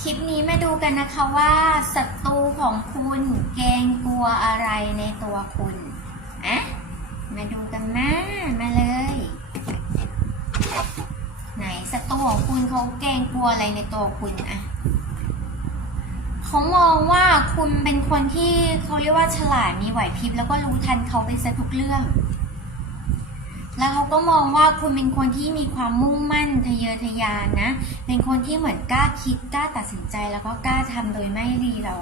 คลิปนี้มาดูกันนะคะว่าศัตรูของคุณเกรงกลัวอะไรในตัวคุณอะมาดูกันนะมาเลย ไหนศัตรูของคุณเขาเกรงกลัวอะไรในตัวคุณอะเขามองว่าคุณเป็นคนที่เขาเรียกว่าฉลาดมีไหวพริบแล้วก็รู้ทันเขาไปซะทุกเรื่อง แล้วเขาก็มองว่าคุณเป็นคนที่มีความมุ่งมั่นทะเยอทะยานนะ เป็นคนที่เหมือนกล้าคิดกล้าตัดสินใจแล้วก็กล้าทำโดยไม่รีรอ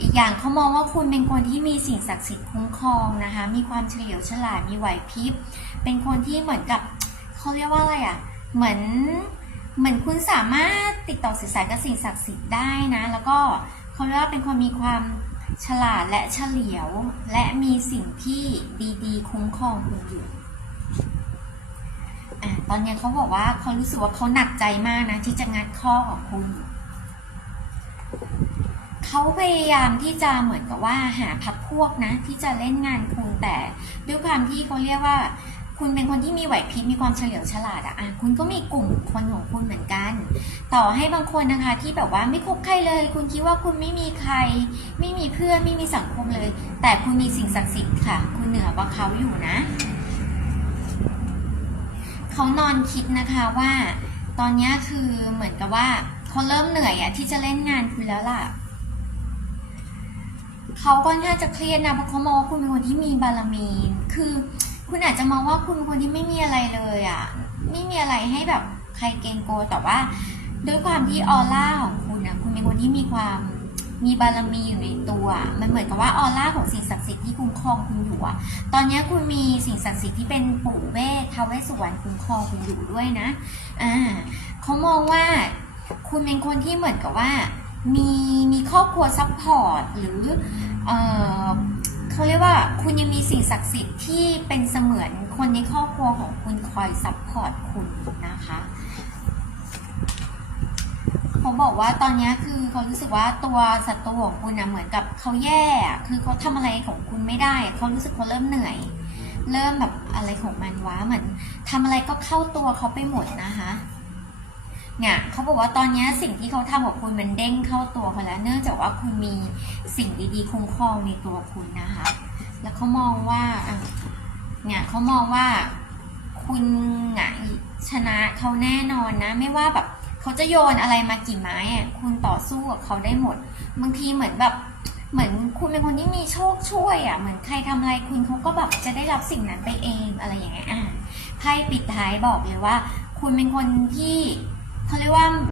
อีกอย่างเขามองว่าคุณเป็นคนที่มีสิ่งศักดิ์สิทธิ์คุ้มครองนะคะ มีความเฉลียวฉลาด มีไหวพริบ เป็นคนที่เหมือนกับเขาเรียกว่าอะไรอะ่ะ เหมือนเหมือนคุณสามารถติดต่อสื่อสารกับสิ่งศักดิ์สิทธิ์ได้นะ แล้วก็เขาเรียกว่าเป็นคนมีความ ฉลาดและเฉลียว และมีสิ่งที่ดีๆ คุ้มครองคุณอยู่อะตอนนี้เขาบอกว่าเขารู้สึกว่าเขาหนักใจมากนะที่จะงัดข้อของคุณ เขาพยายามที่จะเหมือนกับว่าหาพักพวกนะ ที่จะเล่นงานคุณแต่ด้วยความที่เขาเรียกว่า คุณเป็นคนที่มีไหวพริบมีความเฉลียวฉลาดอะอะคุณก็มีกลุ่มคนของคุณเหมือนกัน ต่อให้บางคนนะคะ ที่แบบว่าไม่คบใครเลย คุณคิดว่าคุณไม่มีใคร ไม่มีเพื่อนไม่มีสังคมเลย แต่คุณมีสิ่งศักดิ์สิทธิ์ค่ะ คุณเหนือกว่าเขาอยู่นะ เขานอนคิดนะคะว่า ตอนนี้คือเหมือนกับว่าเขาเริ่มเหนื่อยอะที่จะเล่นงานคุณแล้วล่ะเขาก็น่าจะเครียดนะเพราะเขามองว่าคุณเป็นคนที่มีบารมี คือ คุณอาจจะมองว่าคุณเป็นคนที่ไม่มีอะไรเลยอะไม่มีอะไรให้แบบใครเกรงโกลัวแต่ว่า ด้วยความที่ออร่าของคุณนะคุณเป็นคนที่มีความมีบารมีอยู่ในตัว มันเหมือนกับว่าออร่าของสิ่งศักดิ์สิทธิ์ที่คุ้มครองคุณอยู่อะตอนนี้คุณมีสิ่งศักดิ์สิทธิ์ที่เป็นปู่เวททาวเวสสุวรรณคุ้มครองคุณอยู่ด้วยนะ อ่าเขามองว่าคุณเป็นคนที่เหมือนกับว่า มีมีครอบครัวซัพพอร์ตหรือเอ่อ เขาเรียกว่าคุณยังมีสิ่งศักดิ์สิทธิ์ที่เป็นเสมือนคนในครอบครัวของคุณคอยซัพพอร์ตคุณนะคะเขาบอกว่าตอนนี้คือเขารู้สึกว่าตัวศัตรูของคุณนะเหมือนกับเขาแย่คือเขาทำอะไรของคุณไม่ได้เขารู้สึกเขาเริ่มเหนื่อย เริ่มแบบอะไรของมันวะเหมือนทำอะไรก็เข้าตัวเขาไปหมดนะคะ เนี่ยเขาบอกว่าตอนนี้สิ่งที่เขาทำกับคุณมันเด้งเข้าตัวเขาแล้ว เนื่องจากว่าคุณมีสิ่งดีๆคุ้มครองในตัวคุณนะคะ แล้วเขามองว่าเนี่ยเขามองว่าคุณอะชนะเขาแน่นอนนะ ไม่ว่าแบบเขาจะโยนอะไรมากี่ไม้อะคุณต่อสู้กับเขาได้หมด บางทีเหมือนแบบเหมือนคุณเป็นคนที่มีโชคช่วยอะเหมือนใครทำอะไรคุณเขาก็แบบจะได้รับสิ่งนั้นไปเองอะไรอย่างเงี้ยอะไพ่ปิดท้ายบอกเลยว่า คุณเป็นคนที่ เขาเรียกว่า